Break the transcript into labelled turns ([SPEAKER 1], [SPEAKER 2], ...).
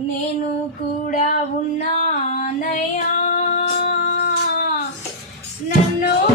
[SPEAKER 1] నేను కూడా ఉన్నానయ్యా. నన్ను